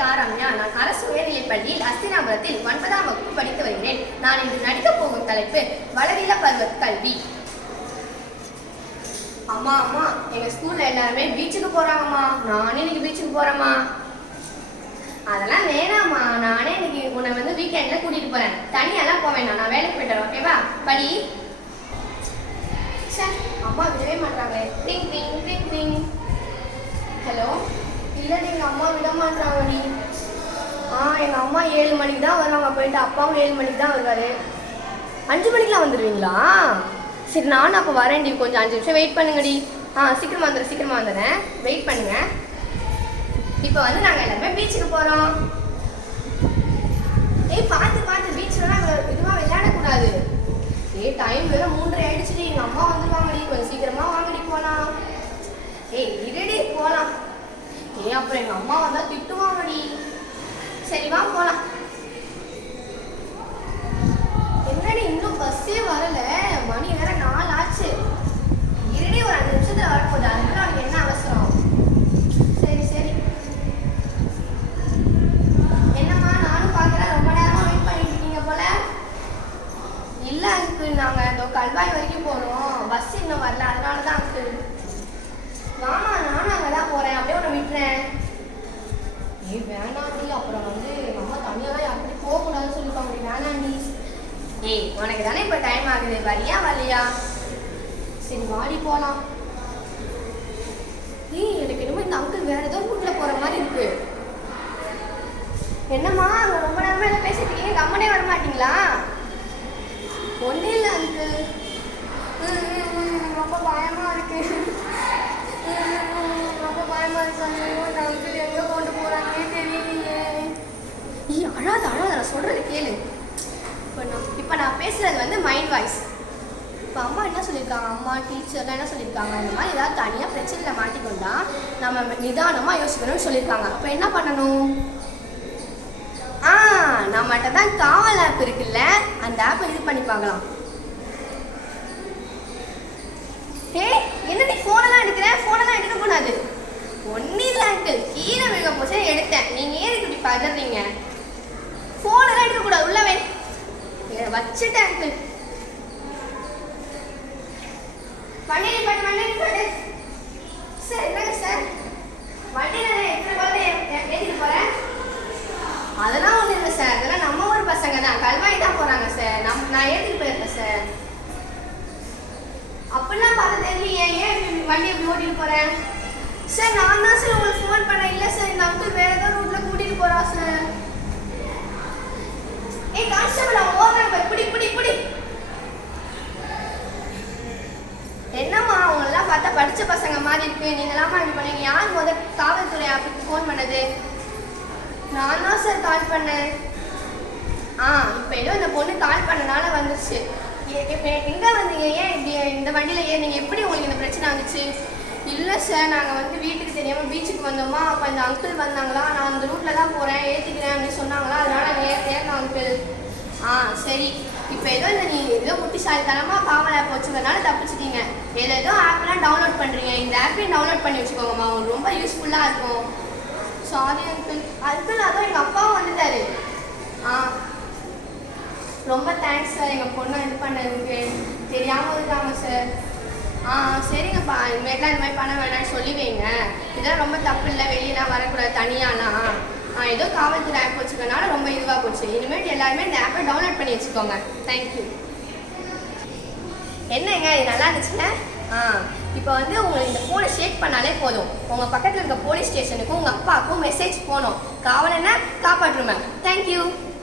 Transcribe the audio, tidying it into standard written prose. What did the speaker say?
ரம்யா. நான் அரசு உயர்நிலைப் பள்ளியில் அஸ்தினாபுரத்தில் 9ஆம் வகுப்பு படித்து வருகிறேன். நான் இன்று நடிக்கப் போகும் தலைப்பு வளரிள பருவ கல்வி. அம்மா அம்மா, எங்க ஸ்கூல்ல எல்லாருமே பீச்சுக்கு போறாங்கம்மா. நானே இன்னைக்கு பீச்சுக்கு போறேம்மா. அதெல்லாம் வேணாம்மா, நானே இன்னைக்கு உன்னை வீக்கெண்ட்ல கூட்டிட்டு போறேன். தனியெல்லாம் போக வேண்டாம், நான் வேலைக்கு போயிட்டு வரேன். ஓகேவா? படி. அம்மா விடவே மாட்டாங்களே. டிங் டிங் டிங் டிங். ஹலோ. இல்லை, எங்கள் அம்மா விட மாட்டாங்கடி. எங்கள் அம்மா 7 மணிக்கு தான் வருவாங்க போயிட்டு. அப்பாவும் 7 மணிக்கு தான் வருவார். 5 மணிக்கெலாம் வந்துடுவீங்களா? சரி, நானும் அப்போ வரேன்டி. கொஞ்சம் 5 நிமிஷம் வெயிட் பண்ணுங்கடி. சீக்கிரமாக வந்துடுறேன். வெயிட் பண்ணுங்க. இப்போ நாங்கள் எல்லாருமே பீச்சுக்கு போகிறோம். பார்த்து பீச்சிலலாம் இதுவாக விளையாடக்கூடாது. டைம் வேறு 3:30 ஆயிடுச்சுடி. எங்கள் அம்மா வந்துடுவாங்கடி. கொஞ்சம் சீக்கிரமாக வாங்கடி போகலாம். இருடி போகலாம். அப்புறம் எங்கள் அம்மா வந்தால் திட்டுவாங்கடி. சரி வா போகலாம். என்னடி இன்னும் பஸ்ஸே வரல? மணி வேற 4 ஆச்சு. இருடி, ஒரு 5 நிமிஷத்துல வரப்போகுது. அதுக்குள்ள அவனுக்கு என்ன அவசரம்? சரி. என்னம்மா, நானும் பார்க்குறேன் ரொம்ப நேரமா வெயிட் பண்ணிட்டு இருக்கீங்க போல. இல்லை அங்கிள், நாங்கள் இந்த கல்வாய் வரைக்கும் போகிறோம். பஸ் இன்னும் வரல, அதனால தான் அங்கிள். வாமா, நானும் அங்கே தான் போகிறேன். அப்படியே உன்னை விட்டுறேன். வேணாண்டி. அப்புறம் எங்கள் அம்மா தனியாக அப்படி போகக்கூடாதுன்னு சொல்லிப்பாங்க. வேணாண்டி. உனக்கு தானே இப்போ டைம் ஆகுது. வரியா வரலையா? சரி வாடி போகலாம். எனக்கு என்னமோ இந்த அங்கிள் வேற ஏதோ ரூட்டில் போகிற மாதிரி இருக்கு. என்னம்மா, அங்கே ரொம்ப நேரமாக எல்லாம் பேசிட்டு இருக்கீங்க, கம்மனே வர மாட்டீங்களா? ஒன்றும் இல்லை அங்கிள். ரொம்ப பயமாக இருக்கு. ரொம்ப பயமாக இருக்காங்க. அங்கிள் எங்கே கொண்டு போகிறாங்களே தெரியலையே. அழாத நான் சொல்கிறது கேளு. இப்போ நான் பேசுகிறது மைண்ட் வாய்ஸ். இப்போ அம்மா என்ன சொல்லியிருக்காங்க, அம்மா டீச்சர்லாம் என்ன சொல்லியிருக்காங்க, இந்த மாதிரி ஏதாவது தனியாக பிரச்சனையில் மாட்டிக்கொண்டா நம்ம நிதானமாக யோசிக்கணும்னு சொல்லியிருக்காங்க. அப்போ என்ன பண்ணணும்? நம்மகிட்ட தான் காவல் ஆப் இருக்குல்ல, அந்த ஆப்பை இது பண்ணி பார்க்கலாம். என்ன நீ ஃபோனெல்லாம் எடுக்கிறேன்? ஃபோனெல்லாம் எடுக்கக்கூடாது. ஒன்றும் இல்லை அங்கிள், கீழே விழுக போச்சு எடுத்தேன். நீங்கள் ஏன் இப்படி பதறீங்க? ஃபோனெல்லாம் எடுக்கக்கூடாது. உள்ளவே வச்சுட்டேன் அங்கிள். வண்டியில் பட்டு சார். என்னங்க சார், வண்டியில் எத்தனை குழந்தை ஏற்றிட்டு போகிறேன்? அதெல்லாம் ஒன்றும் இல்லை சார். அதெல்லாம் நம்ம ஊர் பசங்க தான், கல்வாய் தான் போகிறாங்க சார். நான் ஏற்றிட்டு போயிருக்கேன் சார். அப்படிலாம் பார்த்து தெரியலையே, ஏன் வண்டி எப்படி ஓட்டிட்டு போகிறேன்? சார், நான் தான் சார் உங்களுக்கு ஃபோன் பண்ணேன். இல்லை சார், இந்த அங்கிள் வேறு ஏதோ ரூட்டில் கூட்டிகிட்டு போகிறா சார். கான்ஸ்டபிள், அவன் ஓடுறாங்க. பிடி. என்னம்மா, அவங்களெல்லாம் பார்த்தா படித்த பசங்க மாதிரி இருக்கு. நீங்களாமா இது பண்ணீங்க? யார் காவல்துறை ஆஃபீஸுக்கு ஃபோன் பண்ணது? நான் தான் சார் கால் பண்ணேன். இப்போ ஏதோ இந்த பொண்ணு கால் பண்ணனால வந்துருச்சு. எங்கே வந்தீங்க? ஏன் இப்படி இந்த வண்டியில் நீங்கள் எப்படி உங்களுக்கு இந்த பிரச்சனை வந்துச்சு? இல்லை சார், நாங்கள் வீட்டுக்கு தெரியாமல் பீச்சுக்கு வந்தோமா. அப்போ இந்த அங்கிள் வந்தாங்களா, நான் அந்த ரூட்டில் தான் போகிறேன், ஏற்றிக்கிறேன் அப்படின்னு சொன்னாங்களா, அதனால் நாங்கள் ஏற்றேன் அங்கிள். சரி. இப்போ நீ ஏதோ புத்திசாலித்தனமாக காவல் ஆப் வச்சுக்கிறதுனால தப்பிச்சிட்டீங்க. ஏதோ ஆப்லாம் டவுன்லோட் பண்ணுறீங்க. இந்த ஆப்பையும் டவுன்லோட் பண்ணி வச்சுக்கோங்கம்மா, உங்களுக்கு ரொம்ப யூஸ்ஃபுல்லாக இருக்கும். Sorry uncle. அதுவும் எங்கள் அப்பாவும் வந்துட்டாரு. ரொம்ப தேங்க்ஸ் சார், எங்கள் பொண்ணை இது பண்ணதுக்கு. தெரியாமல் இருக்காங்க சார். சரிங்கப்பா, இனிமேட்லாம் இந்த மாதிரி பண்ண வேணாம்னு சொல்லி வைங்க. இதெல்லாம் ரொம்ப தப்பு இல்லை, வெளியெலாம் வரக்கூடாது தனியாலாம். ஏதோ காவல்துறை ஆப் வச்சுக்கனால ரொம்ப இதுவாக போச்சு. இனிமேட்டு எல்லாருமே இந்த ஆப்பை டவுன்லோட் பண்ணி வச்சுக்கோங்க. தேங்க்யூ. என்னங்க, இது நல்லா இருந்துச்சுங்க. இப்போ உங்களுக்கு இந்த ஃபோனை ஷேக் பண்ணாலே போதும், உங்கள் பக்கத்தில் இருக்க போலீஸ் ஸ்டேஷனுக்கும் உங்கள் அப்பாவுக்கும் மெசேஜ் போகணும். காவலனை காப்பாற்றுமே. தேங்க்யூ.